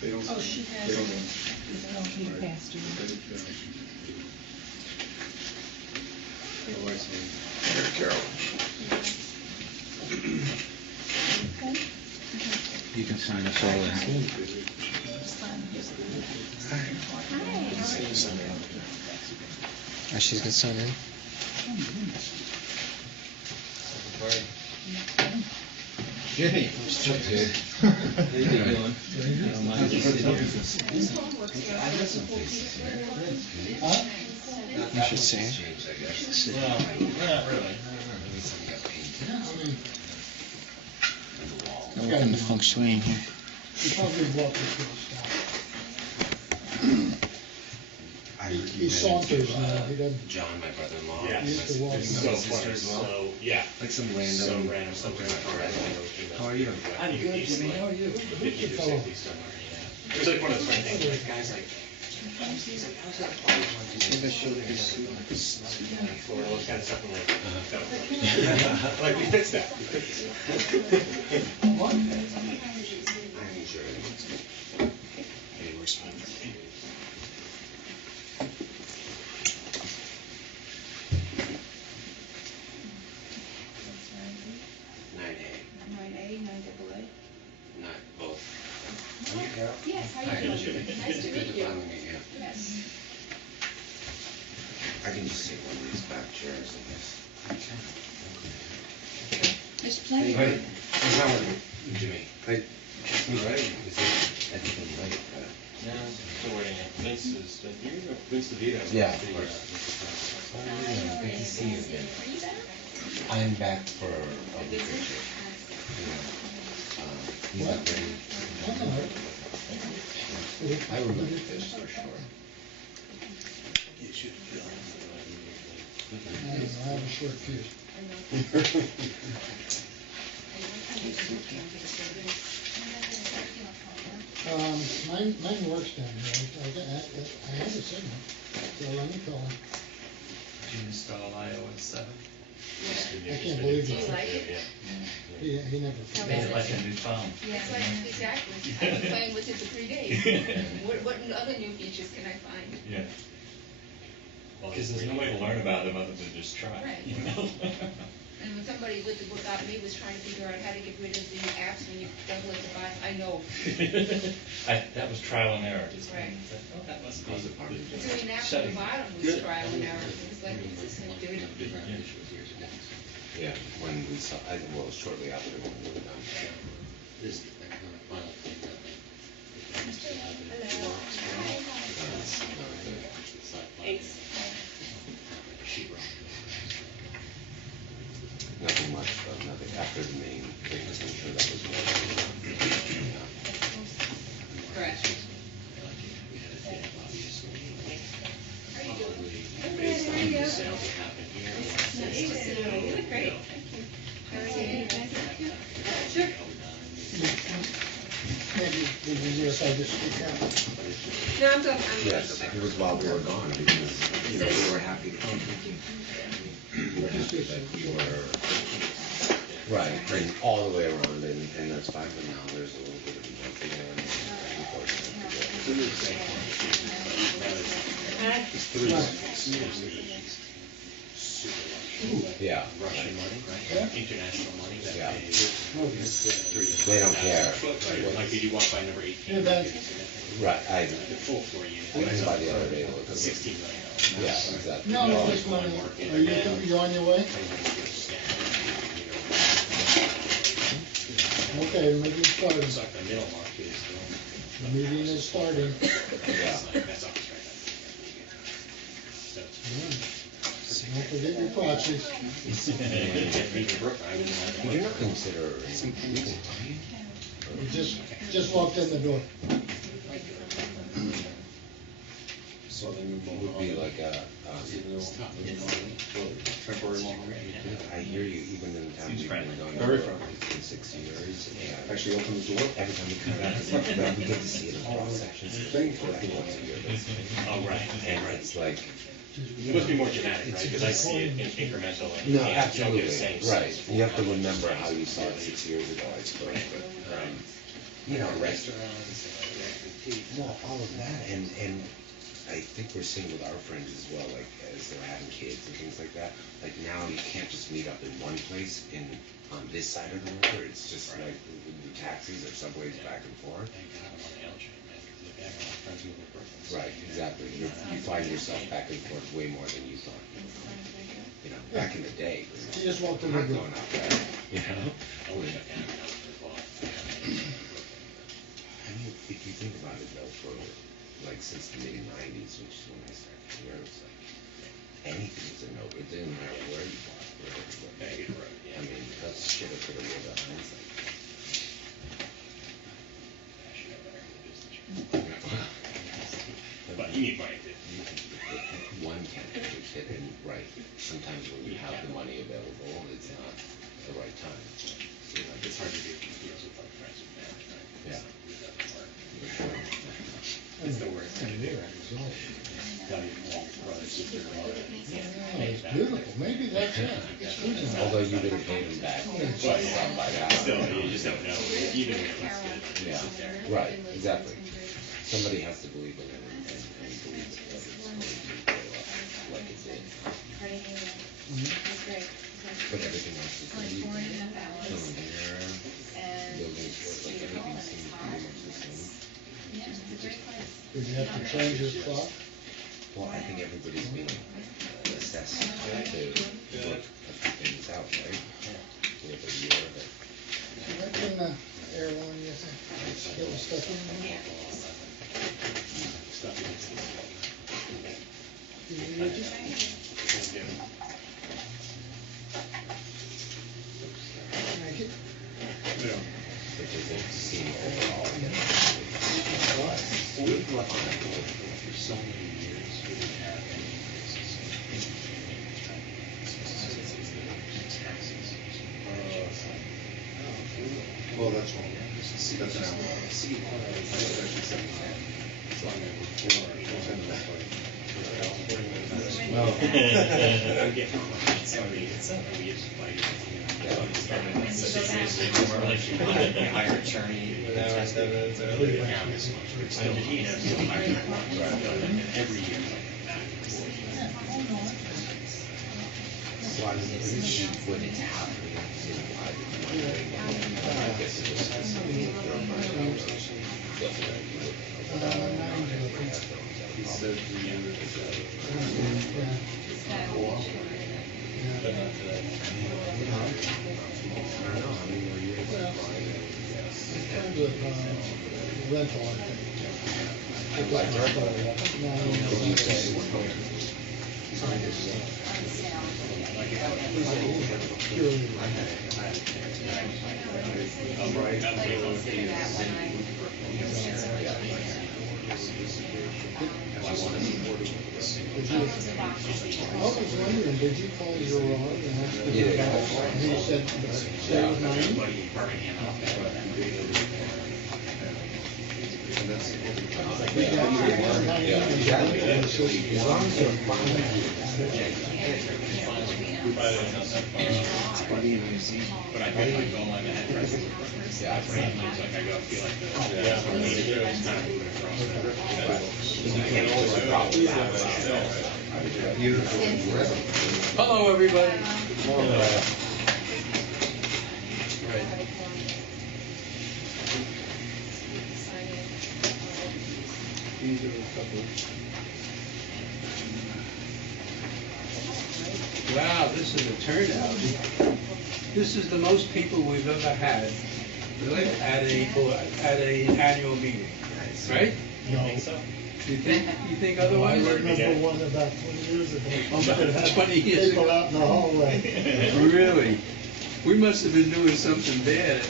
They don't. Oh, she has. They don't. Oh, he passed her. Oh, I see. Here, Carol. Okay. You can sign us all in. Oh, she's gonna sign in. Jimmy. How you doing? You should see. Well, not really. I'll open the feng shui in here. He saunters now, he doesn't. John, my brother-in-law. Yeah. My Used to walk. sister So funny. as well. So, yeah. Like some random something like that. How are you? I'm good, Jimmy. How are you? Good fellow. It was like one of those funny things, like, guys, like, he's like, how's that party one do? Maybe I should have this. Or all this kind of stuff, and like, no. Like, we fixed that. We fixed it. What? I'm sure everything's good. Hey, we're fine. 9A, 9AA. Not both. Are you Carol? Yes, how are you doing? Nice to meet you. Yes. I can just take one of these back chairs, I guess. There's plenty. Hey, how's that working, Jimmy? Hey, all right? Is it everything right? Yeah, still waiting. Vince is, Vince DeVito. Yeah, of course. Good to see you again. Are you better? I'm back for a week or two. He's not ready. I remember this for sure. I don't know, I have a short fuse. Mine works down here. I have a signal. So let me call him. Did you install iOS 7? I can't believe Do you it. like it? He never. Made it like a new phone. Yes, exactly. I've been playing with it for 3 days. What other new features can I find? Yeah. Well, because there's no way to learn about them other than just try. Right. You know? And when somebody with the book got me was trying to figure out how to get rid of the apps when you double it to buy, I know. That was trial and error. Just Right. Oh, that must be the part. Doing that from the bottom was trial and error. It was like, what's this thing doing? Yeah, when we saw, well, it was shortly after when we were done. Hello. Thanks. Nothing much, though, nothing after the main thing, I'm sure that was one. Correct. How are you doing? Based on the sales that happen here. Nice to see you. You look great. Thank you. How are you? Sure. Maybe it'd be easier if I just speak out. No, I'm good. Yes, it was while we were gone, because, you know, we were happy to come. We were happy that you were, right, and all the way around, and that's fine, but now there's a little bit of a jump in there, and unfortunately. Yeah. Russian money, right? International money that Yeah. They don't care. Like did you walk by number 18? Yeah, that- Right, The full floor unit. I went by the other day to look at it. $16 million. Yeah, exactly. No, this money, are you on your way? Okay, the meeting's starting. It's like the middle market is The meeting is starting. Yeah. That's office right Don't forget your proxies. Would you not consider, You just walked in the door. So they move on. would be like a, Temporary long. I hear you, even in the town. Seems we've been friendly. going Very over friendly. In 6 years, and Actually open the door. every time we come out, we get to see it in cross sections. Thank you. Once a year. Oh, right. And it's like, It must be more dramatic, right? Because I see it in incremental. And no, you don't get the absolutely, same right. sense. You have to remember how you saw it 6 years ago, I suppose, but, you know, restaurants, well, all of that, and I think we're seeing with our friends as well, like, as they're having kids and things like that, like, now you can't just meet up in one place on this side of the river, it's just like, the taxis or subways back and forth. Right, exactly, you find yourself back and forth way more than you thought. You know, back in the day, You just walk the I'm not river. going out there, you know? I mean, if you think about it though, for like since the mid-90s, which is when I started here, it was like anything was a no. It didn't matter where you bought, where you went. I mean, that's shit I could have rolled out hindsight. But you need money too. One can't fix it, and right, sometimes when you have the money available, it's not the right time. You know, It's hard to do deals with like friends and family, right? Yeah. It doesn't work. for sure. It's the worst. And there, it's all- Tell your brother, sister, mother. Oh, it's beautiful, maybe that's it. It's Although you didn't pay them back, But some by that. still, you just don't know, even if it's good. Yeah, right, exactly. Somebody has to believe in it and believe that it's going to go up like it did. But everything else is really killing here, buildings, like everything seems pretty much the same. Did you have to change your clock? Well, I think everybody's being assessed to work a few things out, right? We have a year that. What can the airline, you think? Get the stuff in there? You need it? Thank you. Which doesn't seem overall. We've left that board for so many years, we didn't have any increases. Well, that's wrong. That's an hour. Hire attorney. Every year. So I'm pretty sure when it's happening, it's I guess it was because He said 3 years ago. But not today. I don't know how many more years. In terms of rental, I think. Like I was wondering, did you call your and ask him about, he said, stay with mine? As long as you're But I feel like going like the head president. Yeah, I Like I go feel like the media is kind of moving across. Hello, everybody. These are a couple. Wow, this is a turnout. This is the most people we've ever had at a annual meeting, right? No. You think I otherwise? remember one about 20 years ago. About 20 years People ago. out in the hallway. Really? We must have been doing something bad.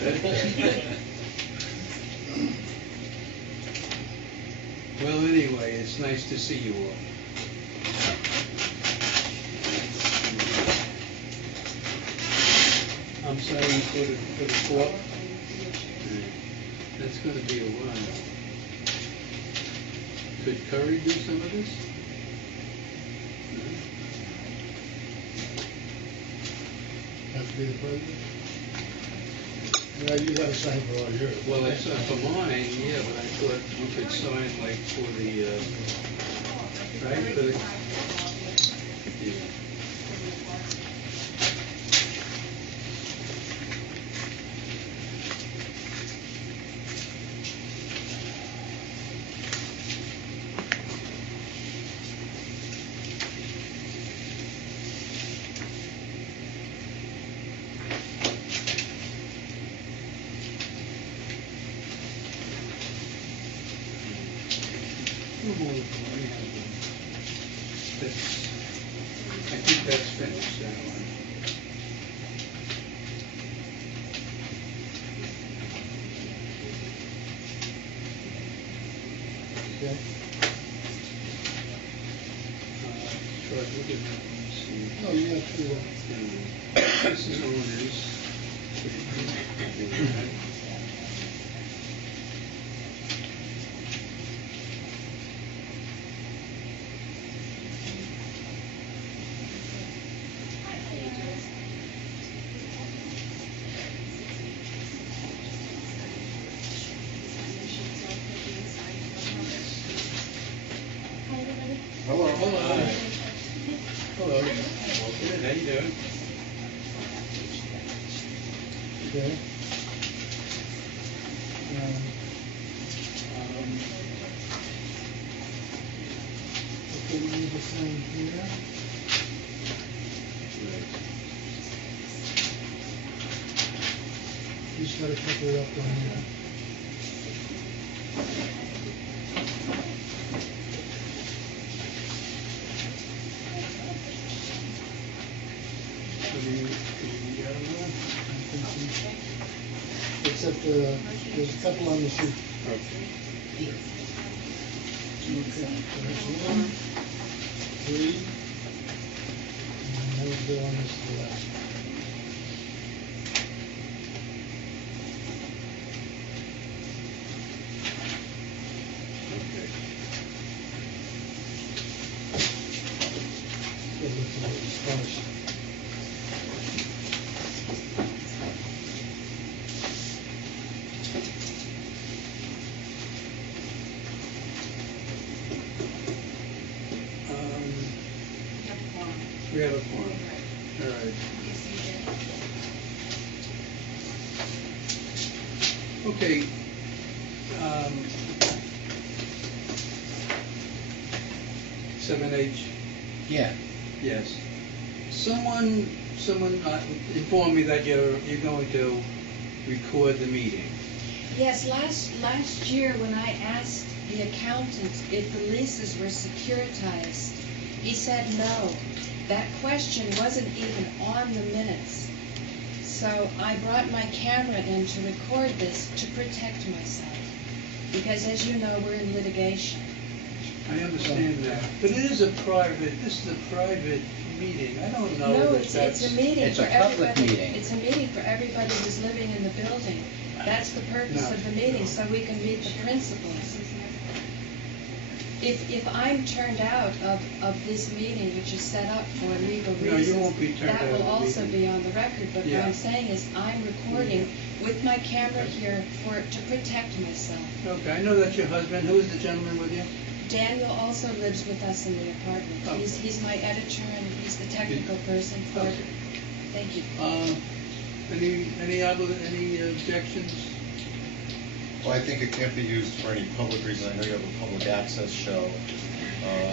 Well, anyway, it's nice to see you all. I'm sorry for the fourth. That's gonna be a while. Could Curry do some of this? Have to be the president. Yeah, you gotta sign for all yours. Well, it's for mine, yeah, but I thought you could sign like for the, right, for the, yeah. I think that's finished, that one. Okay. Sure, look at that one, see. No, you have to, This is owners. hello. Hello. Good, how you doing? Okay. Okay, we need to sign here. You just gotta pick it up on here. Except, there's a couple on the sheet. Okay, so that's 1, 3, and those go on this to the last. Okay. Good looking at the stars. We have a form. All right. Okay. 7H. Yeah. Yes. Someone informed me that you're going to record the meeting. Yes, last year when I asked the accountant if the leases were securitized, he said no. That question wasn't even on the minutes. So I brought my camera in to record this to protect myself. Because as you know, we're in litigation. I understand that, but this is a private meeting. I don't know No, that that's. it's a meeting It's for a public everybody. meeting. It's a meeting for everybody who's living in the building. That's the purpose No. of the meeting, so we can meet the principals. If I'm turned out of this meeting, which is set up for legal No, reasons, you won't be turned out that of will the also meeting. be on the record, but what Yeah. I'm saying is I'm recording with my camera here to protect myself. Okay, I know that's your husband. Who is the gentleman with you? Daniel also lives with us in the apartment. Oh. He's my editor and he's the technical person for it. Okay. Thank you. Any objections? Well, I think it can't be used for any public reason. I know you have a public access show.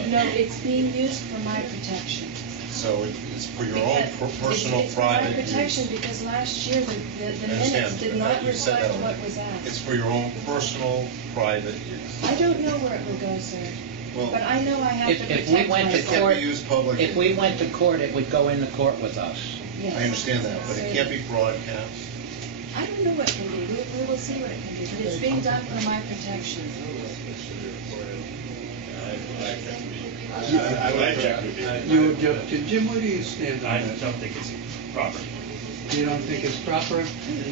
No, it's being used for my protection. So it's for your own personal, It's private for my protection use. because last year the I minutes understand. did I not thought you said reflect that what already. was asked. It's for your own personal, private use. I don't know where it will go, sir, Well, but I know I have to If protect we went to it can't court, be used publicly. if we went to court, it would go into court with us. Yes. I understand that, but it can't be broadcast. I don't know what can be. We will see what it can be, but it's being done for my protection. I would object to it. You object to, Jim, where do you stand I on that? don't think it's proper. You don't think it's proper?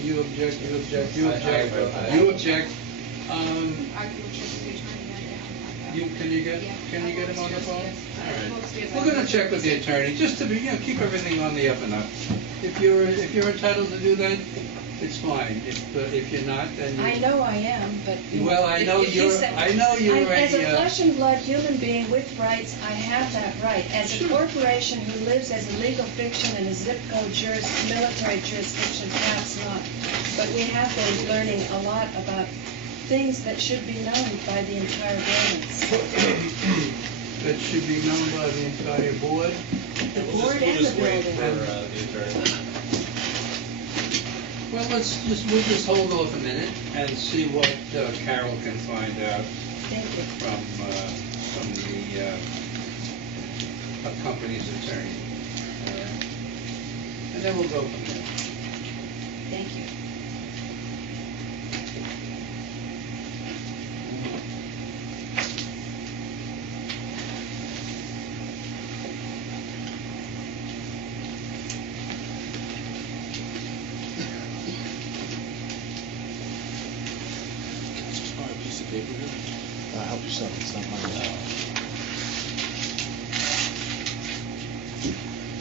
You object, you object, you I object, agree. you object. I will check with the attorney right now. Can you get him on the phone? Yes. All right. Yes. We're gonna check with the attorney, just to be, keep everything on the up and up. If you're entitled to do that, It's fine. If you're not, then you... I know I am, but. Well, I know if you you're, say- I know you're As a a, flesh and blood human being with rights, I have that right. As a Sure. corporation who lives as a legal fiction in a zip code military jurisdiction, perhaps not. But we have been learning a lot about things that should be known by the entire buildings. that should be known by the entire board. The board and the building. Well, we'll just hold off a minute and see what Carol can find out Thank you. from the company's attorney. And then we'll go from there. Thank you. Help yourself, it's not mine.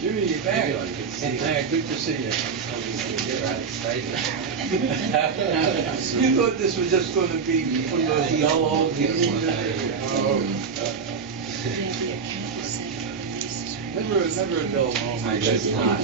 Jimmy, you're back. Yeah, good to see you. You thought this was just going to be one of those dull old meetings? Never a dull moment. I guess not.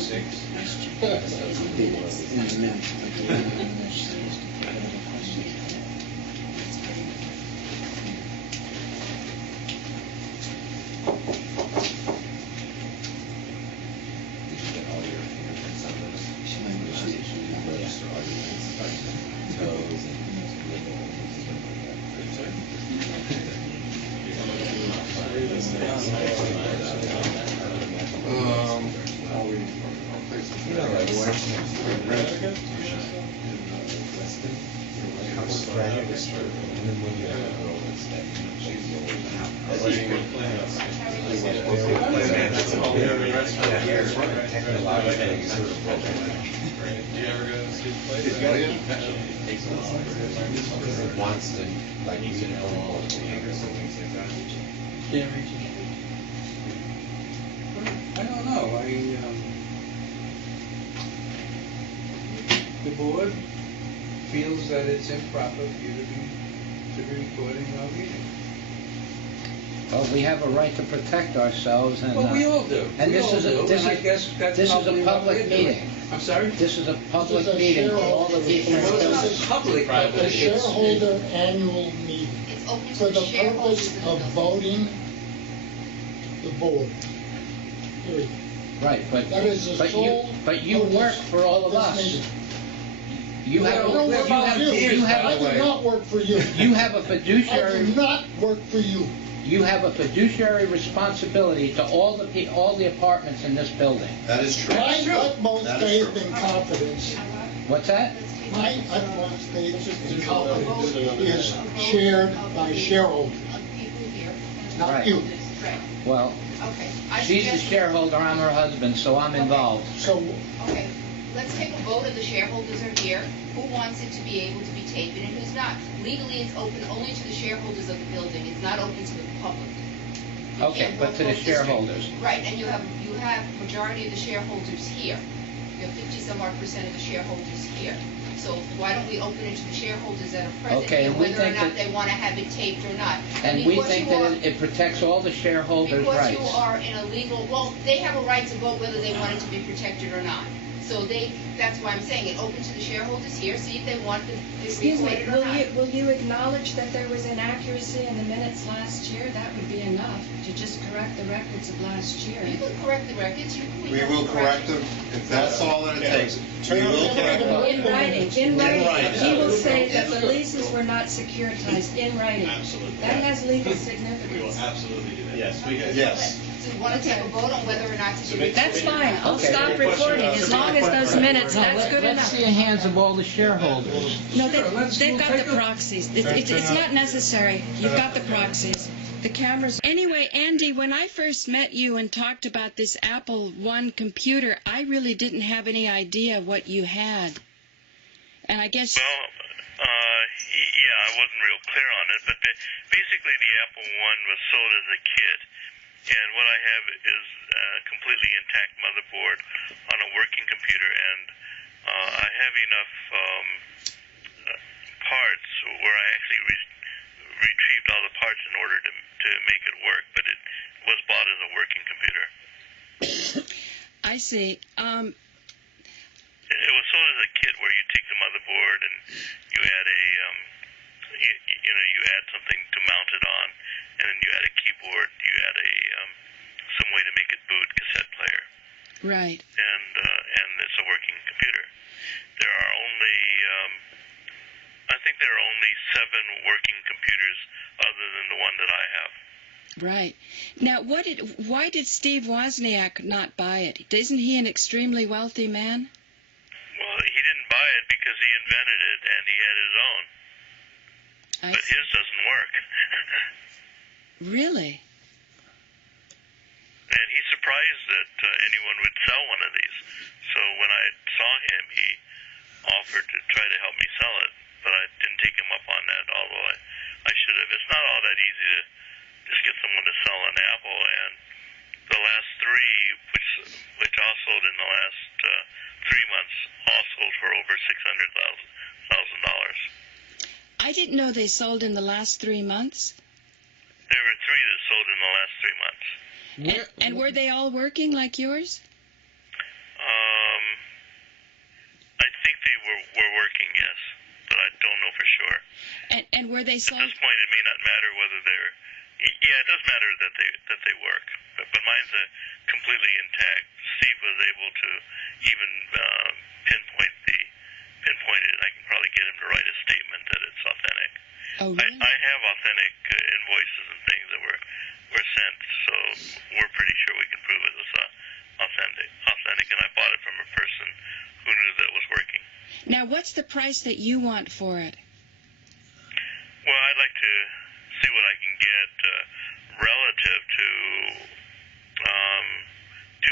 Wants to, like, use it for multiple years and things like that. Can't reach it. I don't know, the board feels that it's improper for you to be recording our meeting. Well, we have a right to protect ourselves and. Well, we all do. And We this all is a, do, this and I is, guess that's this is probably a what public we're doing. meeting. I'm sorry? This is a public This is a meeting for all the shareholder- people. Well, This it's is not public, but The it's... shareholder annual meeting It's open to for the the shareholders purpose of the of building. voting the board. Period. Right, but, That is the sole but you purpose work for all of this us. meeting. You I have, don't work for you. by I the way. do not work for you. you have a I fiduciary, do not work for you. you have a fiduciary responsibility to all the apartments in this building. That is true. My utmost That is faith true. and confidence, What's that? my utmost faith and confidence is shared by shareholders, Of people here. not Right. you. Right, Well, okay. I she's the suggest- shareholder, I'm her husband, so I'm involved. So Okay, let's take a vote of the shareholders are here, who wants it to be able to be taped and who's not. Legally, it's open only to the shareholders of the building, it's not open to the public. You Okay, can't but vote to the both districts. shareholders. Right, and you have majority of the shareholders here. You have 50-some odd % of the shareholders here. So why don't we open it to the shareholders that are present, Okay, and and we whether or think not that- they want to have it taped or not. And we Because think you are- that it protects all the shareholders' Because rights. you are in a legal, well, they have a right to vote whether they want it to be protected or not. So that's why I'm saying it, open to the shareholders here, see if they want this Excuse me, recorded or not. will you acknowledge that there was inaccuracy in the minutes last year? That would be enough to just correct the records of last year. You can correct the records, We will correct them, if that's all that it takes. We will correct them. In writing, In writing. he will say that the leases were not securitized, in writing. Absolutely. That has legal We will significance. absolutely do that. Yes, we can. Yes. So you want to take a vote on whether or not to do it? That's fine, I'll Okay. stop recording, as long as those minutes, that's good Let's enough. see the hands of all the shareholders. No, Sure, they've we'll got take the a- proxies. It's not necessary. You've got the proxies. The cameras. Anyway, Andy, when I first met you and talked about this Apple I computer, I really didn't have any idea what you had. And I guess... Well, yeah, I wasn't real clear on it, but basically the Apple I was sold as a kit, and what I have is a completely intact motherboard on a working computer, and I have enough parts where I actually retrieved all the parts in order to make it work, but it was bought as a working computer. I see. It was sold as a kit where you take the motherboard and you add a, you add something to mount it on, and then you add a keyboard, you add a some way to make it boot, cassette player. Right. And it's a working computer. There are only, I think there are only 7 working computers other than the one that I have. Right. Now, why did Steve Wozniak not buy it? Isn't he an extremely wealthy man? Well, he didn't buy it because he invented it and he had his own. But his doesn't work. Really? And he's surprised that anyone would sell one of these. So when I saw him, he offered to try to help me sell it, but I didn't take him up on that, although I should have. It's not all that easy to just get someone to sell an Apple, and the last 3, which all sold in the last 3 months, all sold for over $600,000. I didn't know they sold in the last 3 months. There were 3 that sold in the last 3 months. And were they all working like yours? I think they were working, yes, but I don't know for sure. And were they sold? At this point, it may not matter whether they're. Yeah, it does matter that they work, but mine's completely intact. Steve was able to even pinpoint it. I can probably get him to write a statement that it's authentic. Oh, really? I have authentic invoices and things that were sent, so we're pretty sure we can prove it was authentic, and I bought it from a person who knew that it was working. Now, what's the price that you want for it? Well, I'd like to see what I can get relative to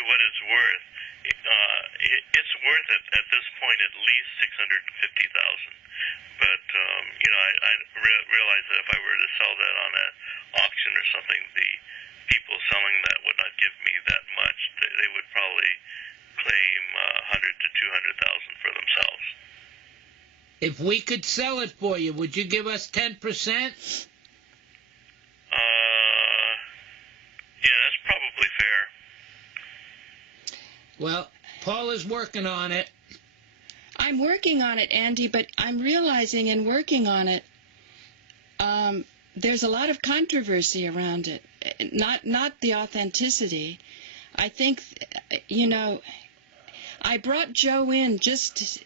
what it's worth. It's worth at this point at least $650,000. But I realize that if I were to sell that on an auction or something, the people selling that would not give me that much. They would probably claim $100,000 to $200,000 for themselves. If we could sell it for you, would you give us 10%? Yeah, that's probably fair. Well, Paul is working on it. I'm working on it, Andy, but I'm realizing in working on it, there's a lot of controversy around it. Not the authenticity. I think, I brought Joe in just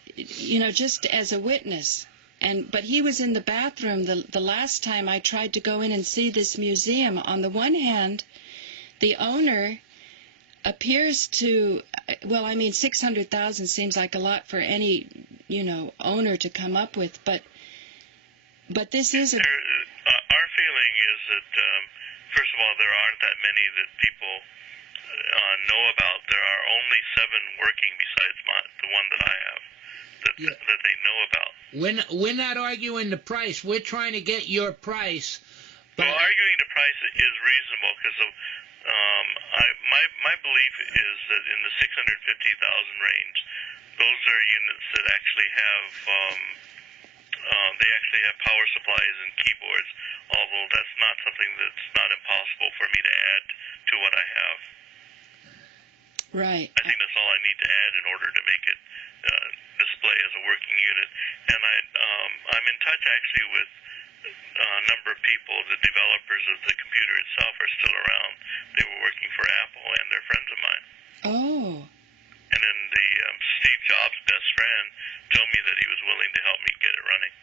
as a witness, but he was in the bathroom the last time I tried to go in and see this museum. On the one hand, the owner appears to, $600,000 seems like a lot for any, owner to come up with, but this is a... Our feeling is that, first of all, there aren't that many that people know about. There are only 7 working besides the one that I have that they know about. We're not arguing the price. We're trying to get your price. Well, arguing the price is reasonable because my belief is that in the $650,000 range, those are units that actually have power supplies and keyboards. Although that's not something that's not impossible for me to add to what I have. Right. I think that's all I need to add in order to make it display as a working unit. And I'm in touch actually with a number of people. The developers of the computer itself are still around. They were working for Apple, and they're friends of mine. Oh. And then the Steve Jobs' best friend told me that he was willing to help me get it running.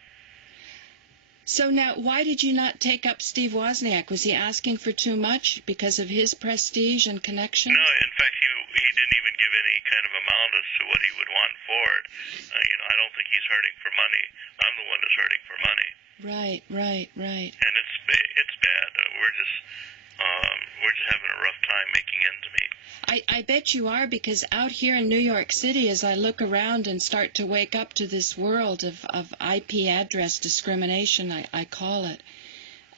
So now, why did you not take up Steve Wozniak? Was he asking for too much because of his prestige and connection? No, in fact, he didn't even give any kind of amount as to what he would want for it. I don't think he's hurting for money. I'm the one that's hurting for money. Right. And it's bad. We're just having a rough time making ends meet. I bet you are, because out here in New York City, as I look around and start to wake up to this world of IP address discrimination, I call it,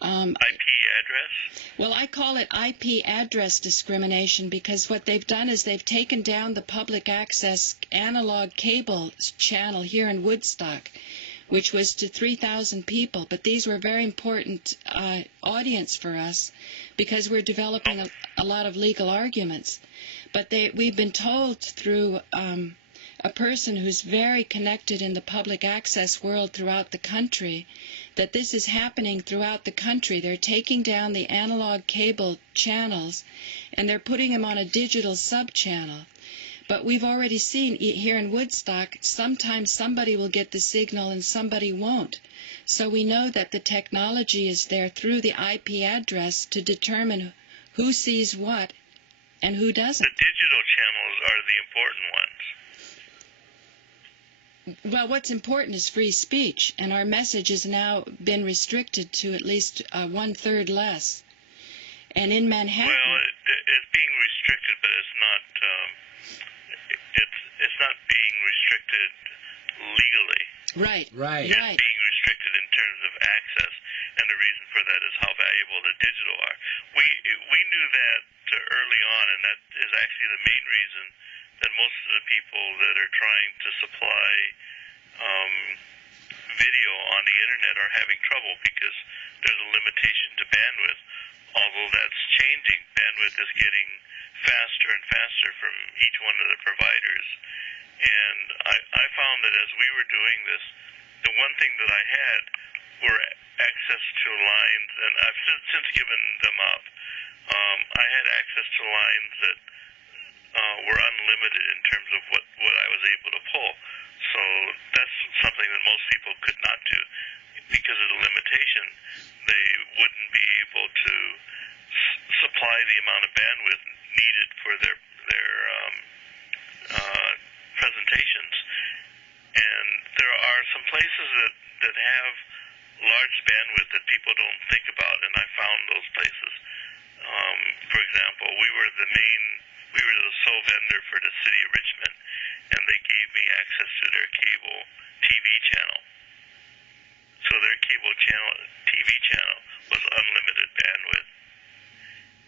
IP address? Well, I call it IP address discrimination because what they've done is they've taken down the public access analog cable channel here in Woodstock, which was to 3,000 people. But these were very important audience for us because we're developing a lot of legal arguments. But we've been told through a person who's very connected in the public access world throughout the country that this is happening throughout the country. They're taking down the analog cable channels and they're putting them on a digital sub-channel. But we've already seen here in Woodstock, sometimes somebody will get the signal and somebody won't. So we know that the technology is there through the IP address to determine who sees what and who doesn't. The digital channels are the important ones. Well, what's important is free speech, and our message has now been restricted to at least 1/3 less. And in Manhattan... Well, it's being restricted, but it's not. It's not being restricted legally. Right. It's being restricted in terms of access, and the reason for that is how valuable the digital are. We knew that early on, and that is actually the main reason that most of the people that are trying to supply video on the internet are having trouble because there's a limitation to bandwidth. Although that's changing, bandwidth is getting faster and faster from each one of the providers. And I found that as we were doing this, the one thing that I had were access to lines, and I've since given them up. I had access to lines that were unlimited in terms of what I was able to pull. So that's something that most people could not do. Because of the limitation, they wouldn't be able to supply the amount of bandwidth needed for their presentations. And there are some places that have large bandwidth that people don't think about, and I found those places. For example, we were the sole vendor for the city of Richmond, and they gave me access to their cable TV channel. So their cable channel, TV channel, was unlimited bandwidth.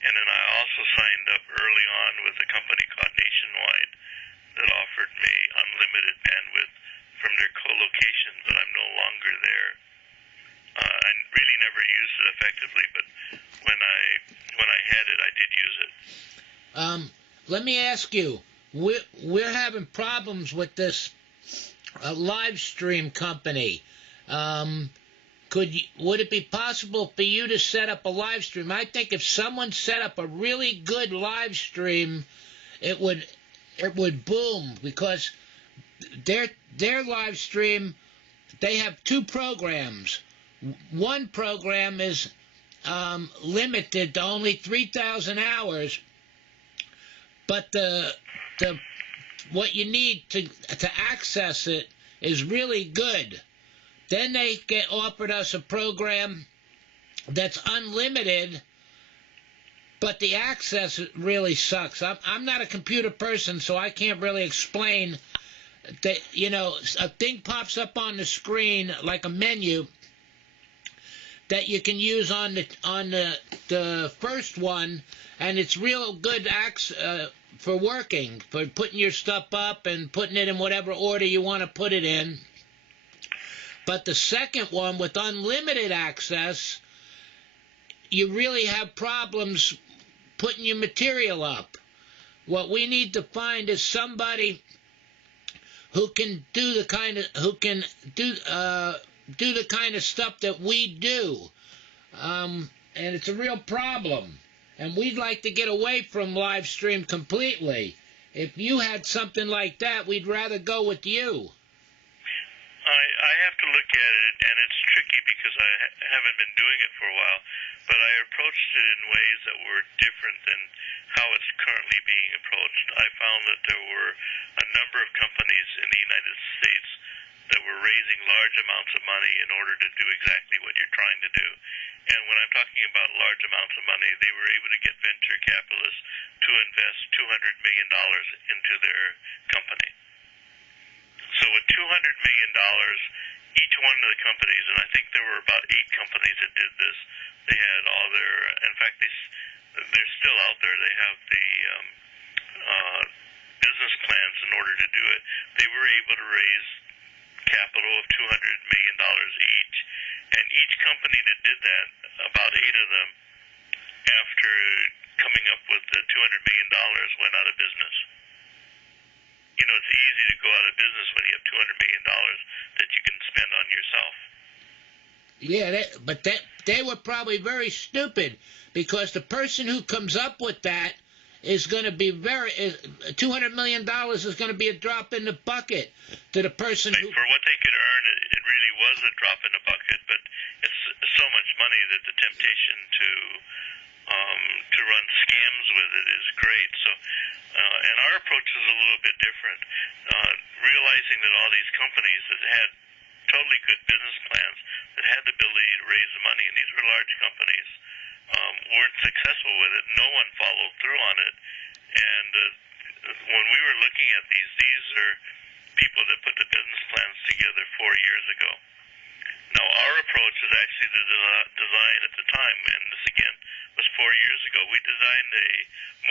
And then I also signed up early on with a company called Nationwide that offered me unlimited bandwidth from their co-location, but I'm no longer there. I really never used it effectively, but when I had it, I did use it. Let me ask you, we're having problems with this live stream company. Would it be possible for you to set up a live stream? I think if someone set up a really good live stream, it would boom, because their live stream, they have two programs. One program is limited to only 3,000 hours, but what you need to access it is really good. Then they offered us a program that's unlimited, but the access really sucks. I'm not a computer person, so I can't really explain that. A thing pops up on the screen like a menu that you can use on the first one, and it's real good for working, for putting your stuff up and putting it in whatever order you want to put it in. But the second one, with unlimited access, you really have problems putting your material up. What we need to find is somebody who can do the kind of stuff that we do, and it's a real problem. And we'd like to get away from live stream completely. If you had something like that, we'd rather go with you. I have to look at it, and it's tricky because I haven't been doing it for a while, but I approached it in ways that were different than how it's currently being approached. I found that there were a number of companies in the United States that were raising large amounts of money in order to do exactly what you're trying to do. And when I'm talking about large amounts of money, they were able to get venture capitalists to invest $200 million into their company. So with $200 million, each one of the companies, and I think there were about 8 companies that did this, They had all their, in fact, they're still out there. They have the business plans in order to do it. They were able to raise capital of $200 million each, and each company that did that, about 8 of them, after coming up with the $200 million, went out of business. You know, it's easy to go out of business when you have $200 million that you can spend on yourself. Yeah, but they were probably very stupid, because the person who comes up with that is going to be $200 million is going to be a drop in the bucket to the person who... For what they could earn, it really was a drop in the bucket, but it's so much money that the temptation to run scams with it is great. So, and our approach is a little bit different. Realizing that all these companies that had totally good business plans, that had the ability to raise the money, and these were large companies, weren't successful with it. No one followed through on it. And when we were looking at these are people that put the business plans together 4 years ago. Now, our approach is actually the design at the time, and this again was 4 years ago. We designed a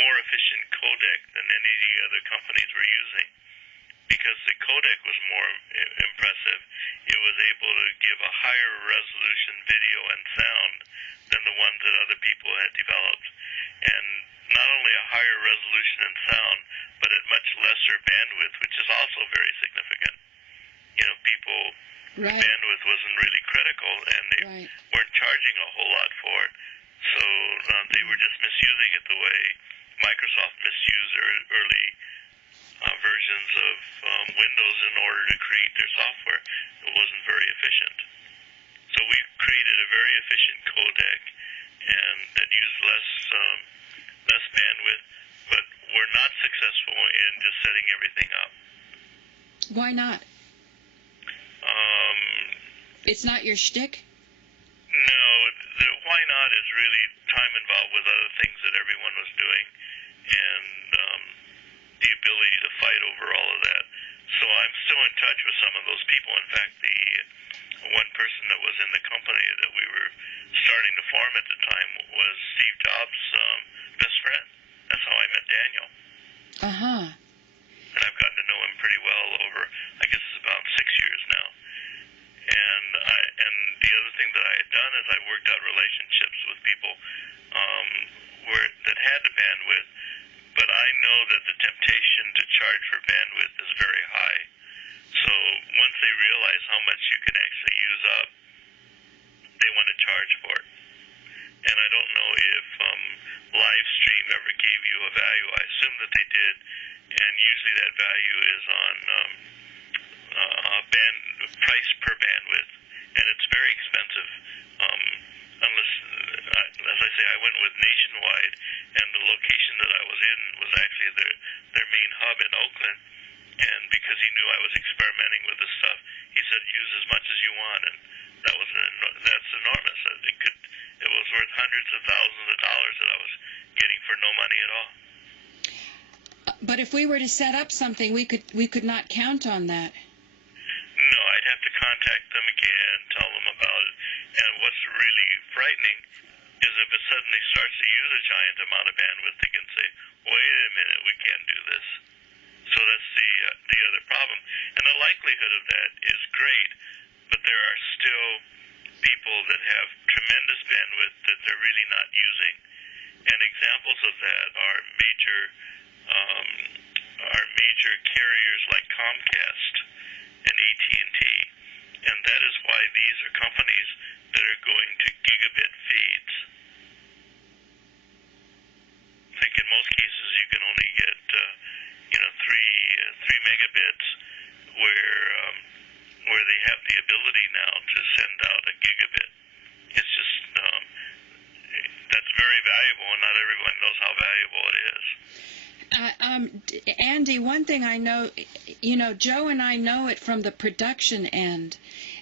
more efficient codec than any of the other companies were using, because the codec was more impressive. It was able to give a higher resolution video and sound than the ones that other people had developed. And not only a higher resolution and sound, but at much lesser bandwidth, which is also very significant. You know, people, Right. bandwidth wasn't really critical, and they Right. weren't charging a whole lot for it. So they were just misusing it the way Microsoft misused their early versions of Windows in order to create their software. It wasn't very efficient. So we created a very efficient codec and that used less bandwidth, but we're not successful in just setting everything up. Why not? It's not your shtick? No, the why not is really time involved with other things that everyone was doing, and the ability to fight over all of that. So I'm still in touch with some of those people. In fact, the one person that was in the company that we were starting to form at the time was Steve Jobs' best friend. That's how I met Daniel. Uh-huh. And I've gotten to know him pretty well over, I guess it's about 6 years now. And the other thing that I had done is I worked out relationships with people that had the bandwidth, but I know that the temptation to charge for bandwidth is very high. So once they realize how much you can actually use up, they want to charge for it. And I don't know if Livestream ever gave you a value. I assume that they did, and usually that value is on price per bandwidth, and it's very expensive. Unless, as I say, I went with Nationwide, and the location that I was in was actually their main hub in Oakland. And because he knew I was experimenting with this stuff, he said, use as much as you want, and that's enormous. It was worth hundreds of thousands of dollars that I was getting for no money at all. But if we were to set up something, we could not count on that. No, I'd have to contact them again, tell them about it. And what's really frightening is if it suddenly starts to use a giant amount of bandwidth, they can say, wait a minute, we can't do this. So that's the other problem. And the likelihood of that is great, but there are still people that have tremendous bandwidth that they're really not using. And examples of that are major carriers like Comcast and AT&T. And that is why these are companies that are going to gigabit feeds. Like in most cases, you can only get 3 megabits, where they have the ability now to send out a gigabit. It's just that's very valuable, and not everyone knows how valuable it is. Andy, one thing I know, Joe and I know it from the production end,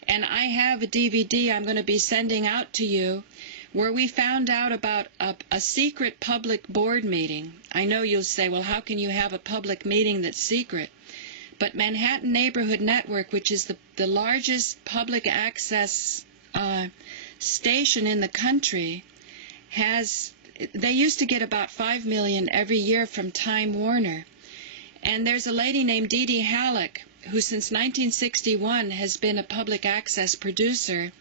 and I have a DVD I'm going to be sending out to you where we found out about a secret public board meeting. I know you'll say, well, how can you have a public meeting that's secret? But Manhattan Neighborhood Network, which is the largest public access station in the country they used to get about $5 million every year from Time Warner. And there's a lady named Dee Dee Halleck who since 1961 has been a public access producer,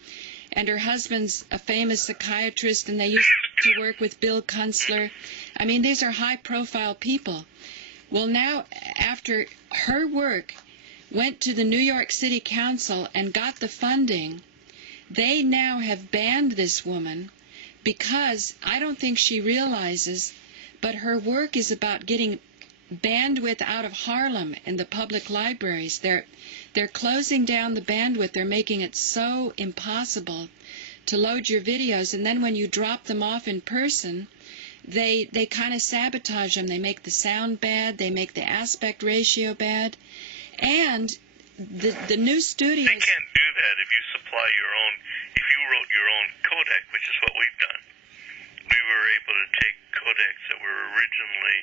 and her husband's a famous psychiatrist, and they used to work with Bill Kunstler. I mean, these are high-profile people. Well, now, after her work went to the New York City Council and got the funding, they now have banned this woman because I don't think she realizes, but her work is about getting bandwidth out of Harlem in the public libraries. They're closing down the bandwidth. They're making it so impossible to load your videos, and then when you drop them off in person, they kind of sabotage them. They make the sound bad. They make the aspect ratio bad. And the new studios... They can't do that if you supply your own, if you wrote your own codec, which is what we've done. We were able to take codecs that were originally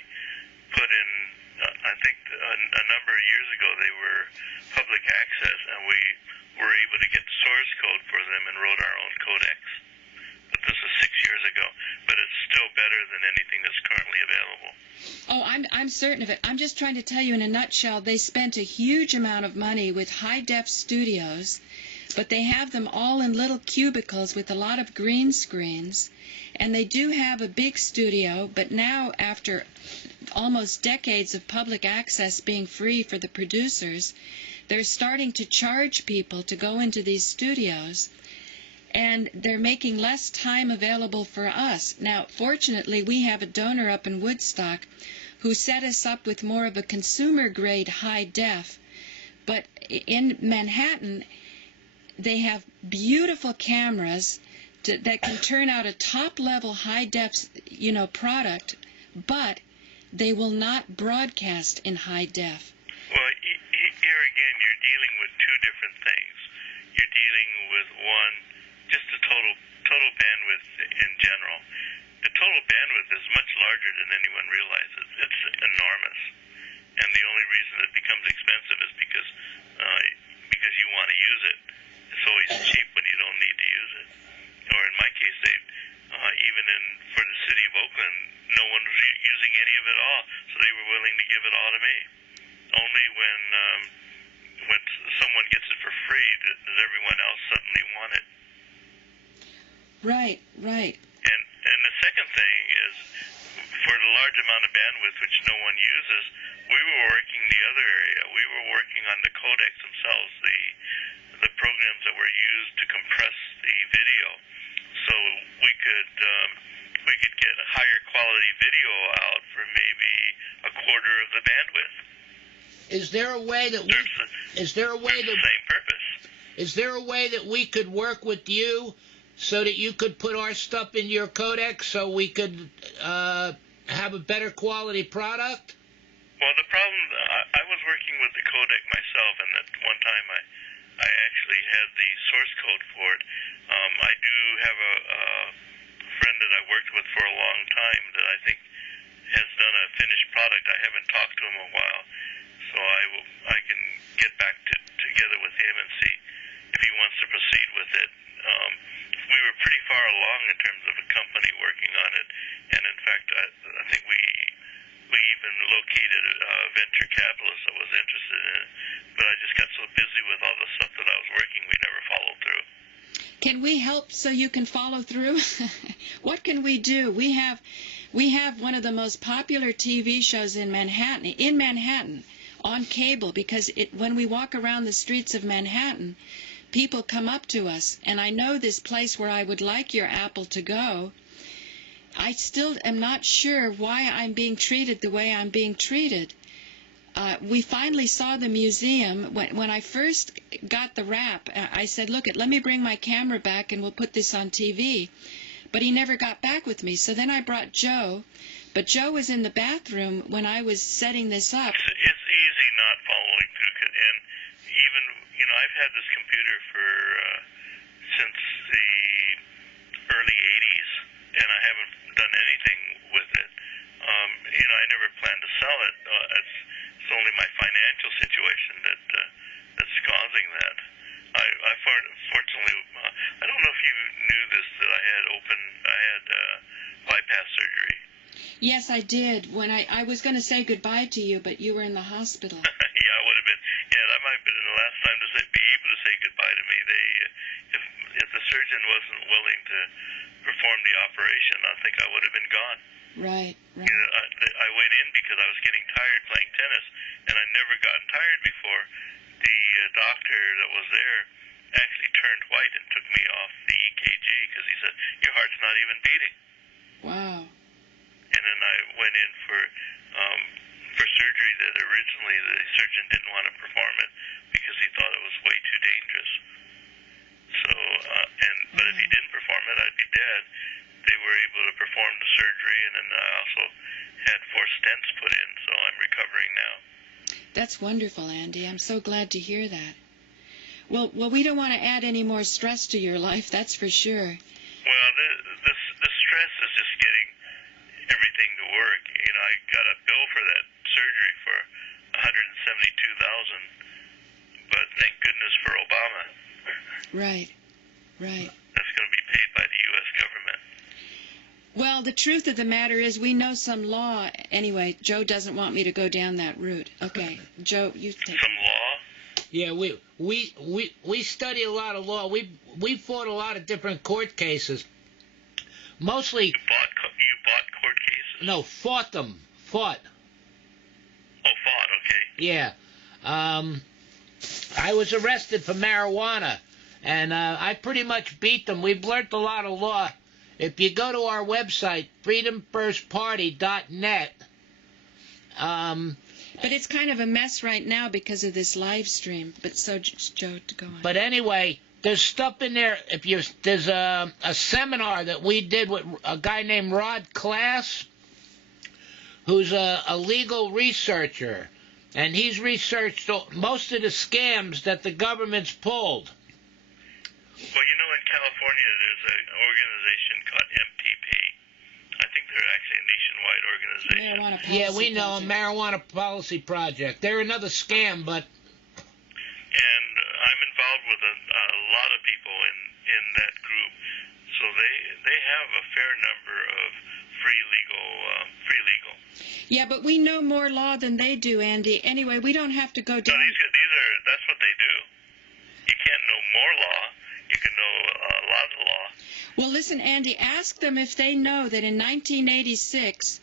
put in, I think a number of years ago they were public access, and we were able to get source code for them and wrote our own codecs. But this is 6 years ago, but it's still better than anything that's currently available. Oh, I'm certain of it. I'm just trying to tell you in a nutshell, they spent a huge amount of money with high-def studios, but they have them all in little cubicles with a lot of green screens, and they do have a big studio, but now after almost decades of public access being free for the producers, they're starting to charge people to go into these studios, and they're making less time available for us. Now, fortunately, we have a donor up in Woodstock who set us up with more of a consumer-grade high-def, but in Manhattan, they have beautiful cameras that can turn out a top-level high-def, product, but they will not broadcast in high-def. Well, here again, you're dealing with two different things. You're dealing with one, just the total bandwidth in general. The total bandwidth is much larger than anyone realizes. It's enormous. And the only reason it becomes expensive is because you want to use it. It's always cheap when you don't need to use it. Or in my case, even for the city of Oakland, no one was using any of it all, so they were willing to give it all to me. Only when someone gets it for free does everyone else suddenly want it. Right. And the second thing is, for the large amount of bandwidth which no one uses, we were working the other area. We were working on the codecs themselves, the programs that were used to compress the video, so we could get a higher quality video out for maybe a quarter of the bandwidth. Is there a way that we could work with you so that you could put our stuff in your codec so we could have a better quality product? Well, the problem, I was working with the codec myself, and at one time I actually had the source code for it. I do have a friend that I worked with for a long time that I think has done a finished product. I haven't talked to him in a while, so I can get back together with him and see if he wants to proceed with it. We were pretty far along in terms of a company working on it, and in fact, I think we even located a venture capitalist that was interested in it, but I just got so busy with all the stuff that I was working, we never followed through. Can we help so you can follow through? What can we do? We have one of the most popular TV shows in Manhattan on cable, because when we walk around the streets of Manhattan, people come up to us, and I know this place where I would like your Apple to go. I still am not sure why I'm being treated the way I'm being treated. We finally saw the museum. When I first got the rap, I said, look, let me bring my camera back and we'll put this on TV. But he never got back with me. So then I brought Joe, but Joe was in the bathroom when I was setting this up. It's easy not following through, and even, I've had this computer since the early 80s, and I haven't done anything with it. I never planned to sell it. It's only my financial situation that's causing that. I fortunately, I don't know if you knew this, that I had bypass surgery. Yes, I did. When I was going to say goodbye to you, but you were in the hospital. Yeah, I would have been. Yeah, that might have been the last time to be able to say goodbye to me. They, if the surgeon wasn't willing to perform the operation, I think I would have been gone. Right. You know, I went in because I was getting tired playing tennis, and I'd never gotten tired before. The doctor that was there actually turned white and took me off the EKG because he said, your heart's not even beating. Wow. And then I went in for surgery that originally the surgeon didn't want to perform it because he thought it was way too dangerous. So, but if he didn't perform it, I'd be dead. They were able to perform the surgery, and then I also had 4 stents put in, so I'm recovering now. That's wonderful, Andy. I'm so glad to hear that. Well, we don't want to add any more stress to your life, that's for sure. Well, the stress is just getting everything to work. You know, I got a bill for that surgery for $172,000, but thank goodness for Obama. Right. That's going to be paid by the U.S. government. Well, the truth of the matter is we know some law. Anyway, Joe doesn't want me to go down that route. Okay, Joe, you take some law? Yeah, we study a lot of law. We fought a lot of different court cases. Mostly. You bought court cases? No, fought them. Fought. Oh, fought. Okay. Yeah. I was arrested for marijuana, and I pretty much beat them. We've learned a lot of law. If you go to our website, freedomfirstparty.net. But it's kind of a mess right now because of this live stream. But so, Joe, to go on. But anyway, there's stuff in there. There's a seminar that we did with a guy named Rod Class, who's a legal researcher, and he's researched most of the scams that the government's pulled. Well, you know, in California, there's an organization called MPP. I think they're actually a nationwide organization. Marijuana Policy Yeah, we know Project. Marijuana Policy Project. They're another scam, but... And I'm involved with a lot of people in that group, so they have a fair number of free legal. Yeah, but we know more law than they do, Andy. Anyway, we don't have to go down. No, that's what they do. You can't know more law. You can know a lot of law. Well, listen, Andy, ask them if they know that in 1986,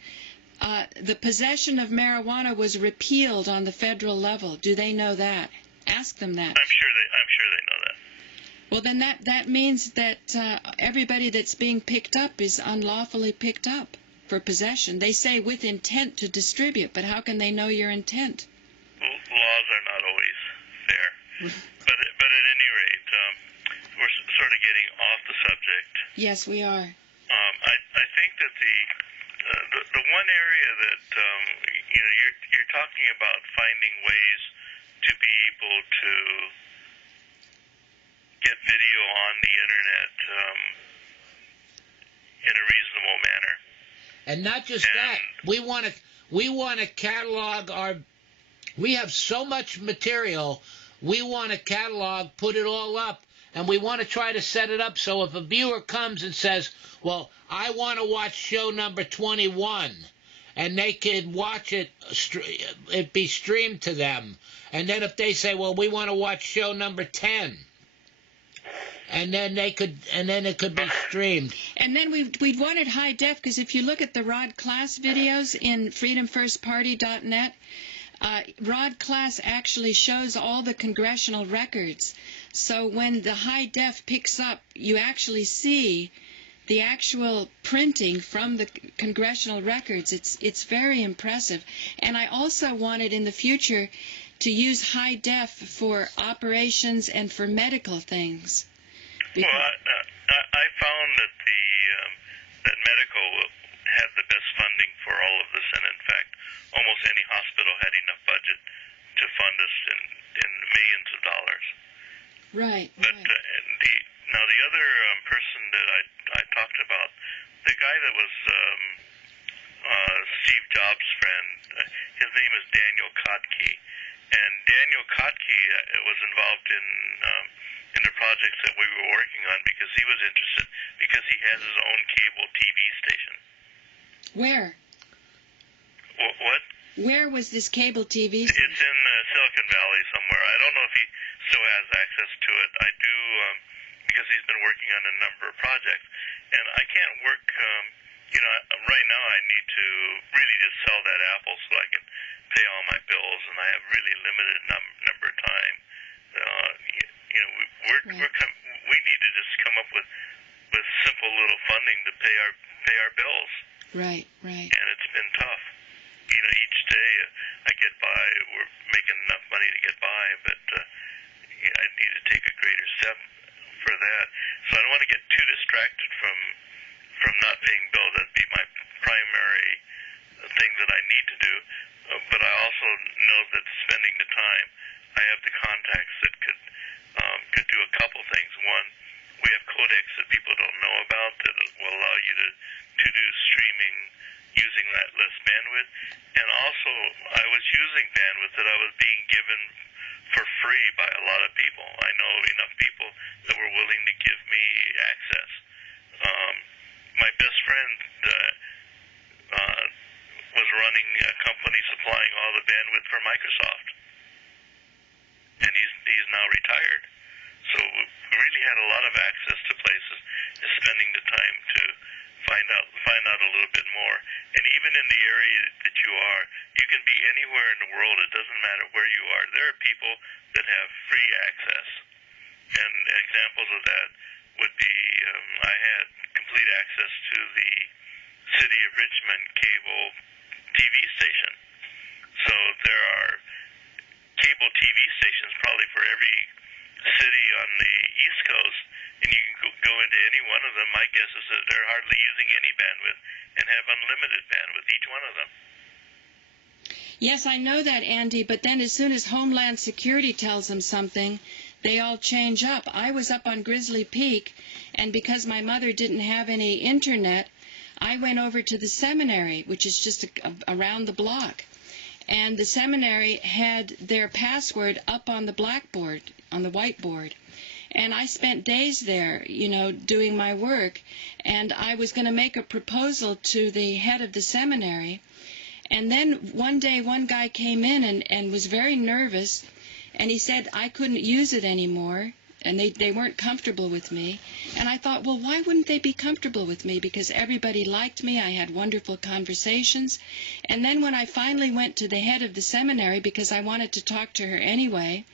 the possession of marijuana was repealed on the federal level. Do they know that? Ask them that. I'm sure they know that. Well, then that means that everybody that's being picked up is unlawfully picked up for possession. They say with intent to distribute, but how can they know your intent? Well, laws are not always fair. But at any rate, we're sort of getting off the subject. Yes, we are. I think that the one area that you're talking about finding ways to be able to get video on the internet in a reasonable manner. And not just that, we want to catalog our. We have so much material. We want to catalog, put it all up, and we want to try to set it up so if a viewer comes and says, "Well, I want to watch show number 21," and they could watch it, it be streamed to them. And then if they say, "Well, we want to watch show number 10," and then it could be streamed. And then we'd wanted high def, because if you look at the Rod Class videos in freedomfirstparty.net, Rod Class actually shows all the congressional records. So when the high def picks up, you actually see the actual printing from the congressional records. It's very impressive. And I also wanted in the future to use high def for operations and for medical things. Well, I found that that medical had the best funding for all of this, and in fact, almost any hospital had enough budget to fund us in millions of dollars. Right. But now the other person that I talked about, the guy that was Steve Jobs' friend, his name is Daniel Kotke, and Daniel Kotke was involved in in the projects that we were working on because he was interested, because he has his own cable TV station. Where? What? Where was this cable TV? It's in Silicon Valley somewhere. I don't know if he still has access to it. I do, because he's been working on a number of projects. And I can't work, right now I need to really just sell that Apple so I can pay all my bills, and I have really limited number of time. We need to just come up with simple little funding to pay our bills. Right. And it's been tough. Each day I get by, we're making enough money to get by, but I need to take a greater step for that. So I don't want to get too distracted from not paying bills. That'd be my primary thing that I need to do. But I also know that spending the time, I have the contacts that could do a couple things. One, we have codecs that people don't know about that will allow you to do streaming using that less bandwidth. And also, I was using bandwidth that I was being given for free by a lot of people. I know enough people that were willing to give me access. My best friend was running a company supplying all the bandwidth for Microsoft, and he's now retired. So we really had a lot of access to places, and spending the time to find out a little bit more. And even in the area that you can be anywhere in the world. It doesn't matter where you are. There are people that have free access, and examples of that would be I had complete access to the City of Richmond cable TV station. So there are cable TV stations probably for every city on the East Coast, and you can go into any one of them. My guess is that they're hardly using any bandwidth and have unlimited bandwidth, each one of them. Yes, I know that, Andy, but then as soon as Homeland Security tells them something, they all change up. I was up on Grizzly Peak, and because my mother didn't have any internet, I went over to the seminary, which is just around the block. And the seminary had their password up on the blackboard, on the whiteboard. And I spent days there, doing my work. And I was going to make a proposal to the head of the seminary. And then one day one guy came in and was very nervous. And he said I couldn't use it anymore. And they weren't comfortable with me. And I thought, well, why wouldn't they be comfortable with me? Because everybody liked me. I had wonderful conversations. And then when I finally went to the head of the seminary, because I wanted to talk to her anyway,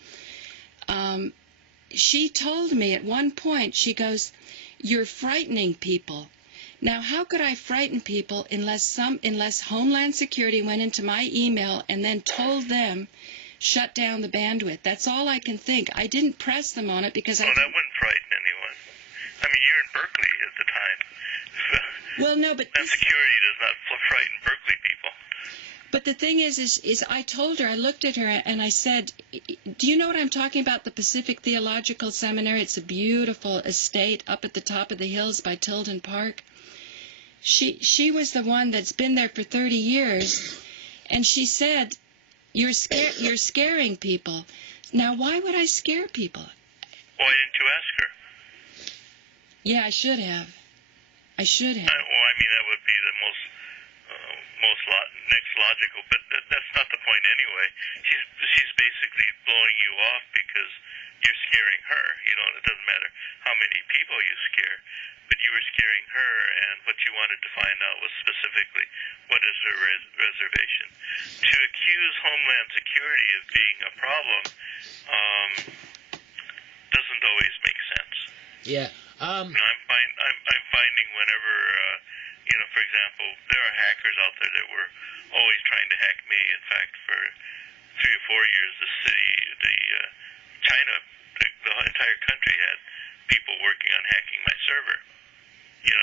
she told me at one point, she goes, "You're frightening people." Now, how could I frighten people unless Homeland Security went into my email and then told them, shut down the bandwidth? That's all I can think. I didn't press them on it because that wouldn't frighten anyone. I mean, you're in Berkeley at the time. Well, no, but security does not frighten Berkeley people. But the thing is I told her, I looked at her and I said, do you know what I'm talking about, the Pacific Theological Seminary? It's a beautiful estate up at the top of the hills by Tilden Park. She was the one that's been there for 30 years, and she said, You're scaring people. Now, why would I scare people? Why didn't you ask her? Yeah, I should have. Well, I mean, that would be the next logical, but that's not the point anyway. She's basically blowing you off because you're scaring her. It doesn't matter how many people you scare, but you were scaring her, and what you wanted to find out was specifically what is her reservation. To accuse Homeland Security of being a problem doesn't always make sense. Yeah. I'm finding whenever, for example, there are hackers out there that were always trying to hack me. In fact, for 3 or 4 years, China, the entire country had people working on hacking my server.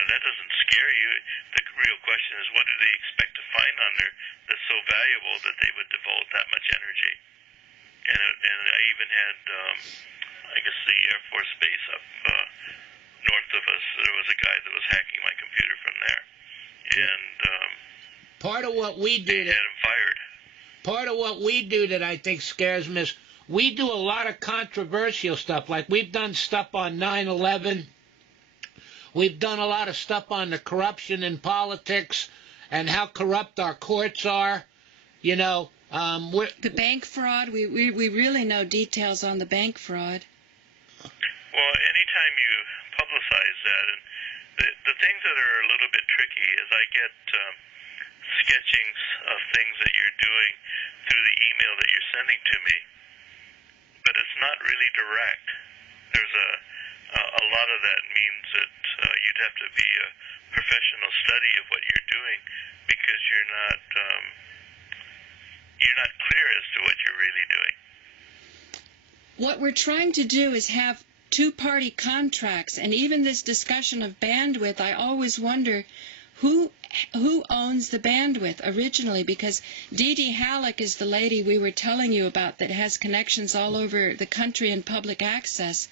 That doesn't scare you. The real question is, what do they expect to find on there that's so valuable that they would devote that much energy? And I even had, I guess, the Air Force Base up north of us. There was a guy that was hacking my computer from there, and part of what we do had him fired. Part of what we do that I think scares them is we do a lot of controversial stuff. Like we've done stuff on 9/11. We've done a lot of stuff on the corruption in politics and how corrupt our courts are. You know, the bank fraud. We really know details on the bank fraud. Well, anytime you publicize that, and the things that are a little bit tricky is I get sketchings of things that you're doing through the email that you're sending to me, but it's not really direct. There's a lot of that means that you'd have to be a professional study of what you're doing because you're not clear as to what you're really doing. What we're trying to do is have two-party contracts, and even this discussion of bandwidth, I always wonder who owns the bandwidth originally, because Dee Dee Halleck is the lady we were telling you about that has connections all over the country in public access.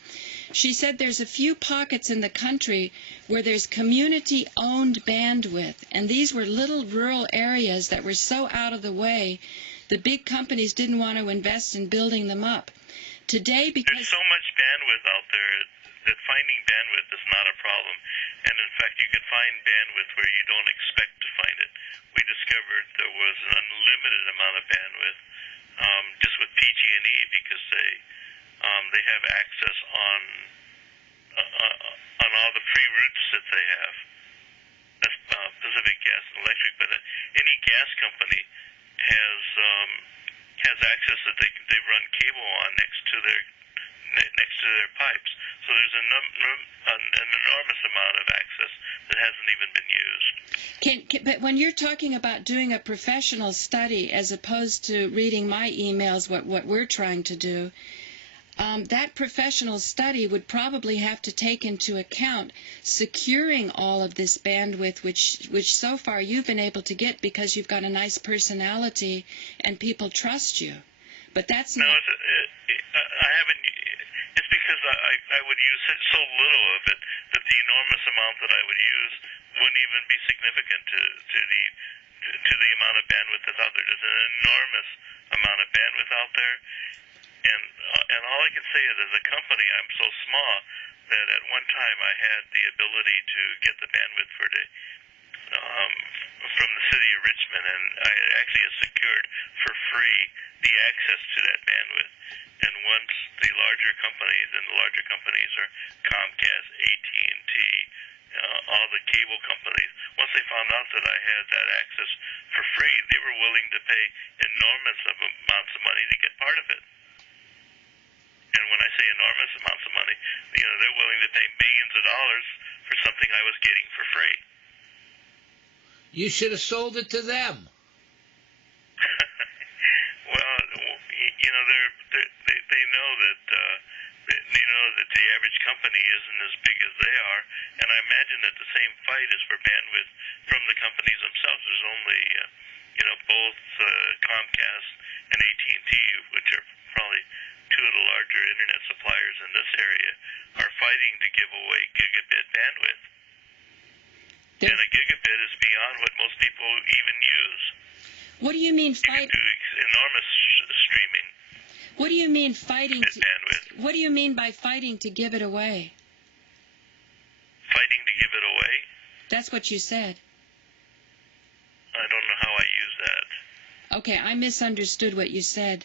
She said there's a few pockets in the country where there's community-owned bandwidth, and these were little rural areas that were so out of the way the big companies didn't want to invest in building them up. Today, because there's so much bandwidth out there that finding bandwidth is not a problem. And in fact, you can find bandwidth where you don't expect to find it. We discovered there was an unlimited amount of bandwidth just with PG&E because they have access on all the free routes that they have. That's Pacific Gas and Electric, but any gas company has access that they run cable on next to their pipes. So there's an enormous amount of access that hasn't even been used. But when you're talking about doing a professional study as opposed to reading my emails, what we're trying to do, that professional study would probably have to take into account securing all of this bandwidth, which so far you've been able to get because you've got a nice personality and people trust you. But that's not... No, I haven't... It's because I would use so little of it that the enormous amount that I would use wouldn't even be significant to the amount of bandwidth that's out there. There's an enormous amount of bandwidth out there. And all I can say is, as a company, I'm so small that at one time I had the ability to get the bandwidth for from the city of Richmond, and I actually had secured for free the access to that bandwidth. And once the larger companies, and the larger companies are Comcast, AT&T, all the cable companies, once they found out that I had that access for free, they were willing to pay enormous amounts of money to get part of it. And when I say enormous amounts of money, they're willing to pay millions of dollars for something I was getting for free. You should have sold it to them. Well, they know that the average company isn't as big as they are, and I imagine that the same fight is for bandwidth from the companies themselves. There's only both Comcast and AT&T, which are probably two of the larger internet suppliers in this area, are fighting to give away gigabit bandwidth. And a gigabit is beyond what most people even use. What do you mean fight? You can do enormous streaming. What do you mean fighting? Bandwidth. What do you mean by fighting to give it away? Fighting to give it away? That's what you said. I don't know how I use that. Okay, I misunderstood what you said.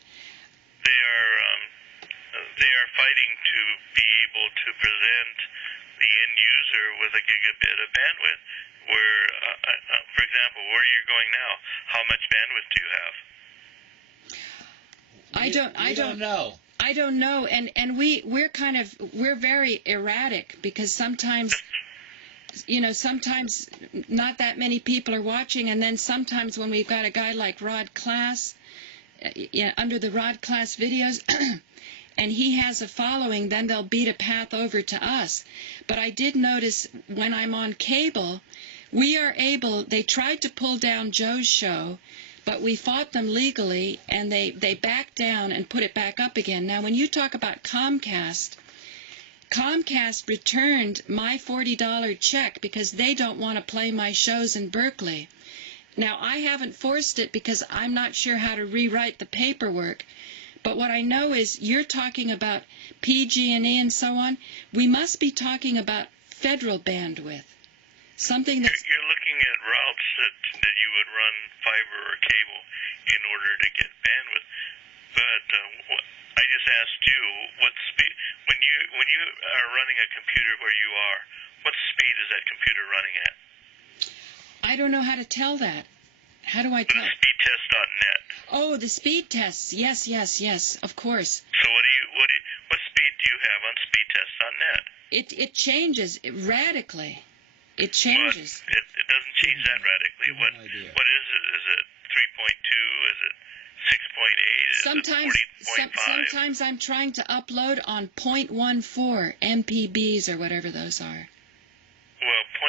They are fighting to be able to present the end user with a gigabit of bandwidth. Where, for example, where you're going now, how much bandwidth do you have? I don't know. I don't know, and we're very erratic because sometimes not that many people are watching, and then sometimes when we've got a guy like Rod Class, under the Rod Class videos, and he has a following, then they'll beat a path over to us. But I did notice when I'm on cable, they tried to pull down Joe's show, but we fought them legally, and they backed down and put it back up again. Now, when you talk about Comcast returned my $40 check because they don't want to play my shows in Berkeley. Now, I haven't forced it because I'm not sure how to rewrite the paperwork, But what I know is you're talking about PG&E and so on. We must be talking about federal bandwidth. Something that's... You're looking at routes that you would run fiber or cable in order to get bandwidth. But I just asked you, what speed, when you are running a computer where you are, what speed is that computer running at? I don't know how to tell that. How do I tell? Speedtest.net. Oh, the speed tests. Yes, of course. So what speed do you have on speedtest.net? It changes radically. It changes. Well, it doesn't change that radically. What is it? Is it 3.2? Is it 6.8? Sometimes, is it 40.5? sometimes I'm trying to upload on 0.14 MPBs or whatever those are. Well, 0.14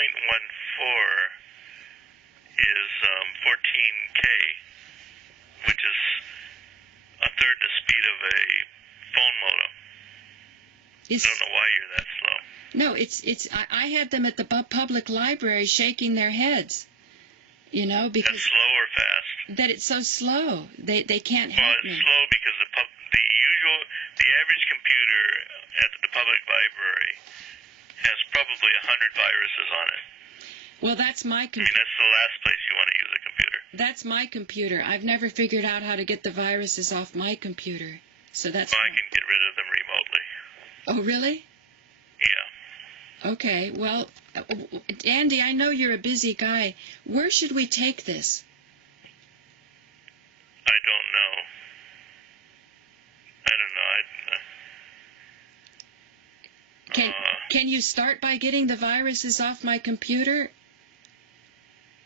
is 14K, which is a third the speed of a phone modem. I don't know why you're that slow. No, I had them at the public library shaking their heads, you know, because... That's slow or fast? That it's so slow. They can't help me. Well, it's slow because the average computer at the public library has probably 100 viruses on it. Well, that's my computer. I mean, that's the last place you want to use a computer. That's my computer. I've never figured out how to get the viruses off my computer. So that's... Well, I can get rid of them remotely. Oh, really? Yeah. Okay, well, Andy, I know you're a busy guy. Where should we take this? I don't know. Can you start by getting the viruses off my computer?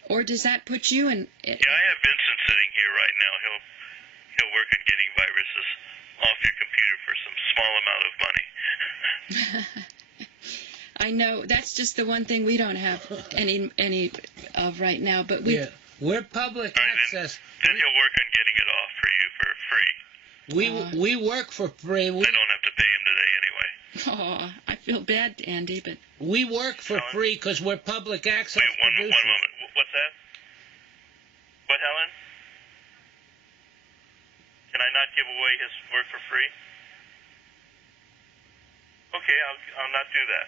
Or does that put you in... Yeah, I have Vincent sitting here right now. He'll work on getting viruses off your computer for some small amount of money. I know, that's just the one thing we don't have any of right now, but we... Yeah, we're public access. Then he'll work on getting it off for you for free. We work for free. They don't have to pay him today anyway. Oh, I feel bad, Andy, but... We work for free because we're public access. Wait, one moment. What's that? What, Helen? Can I not give away his work for free? Okay, I'll not do that.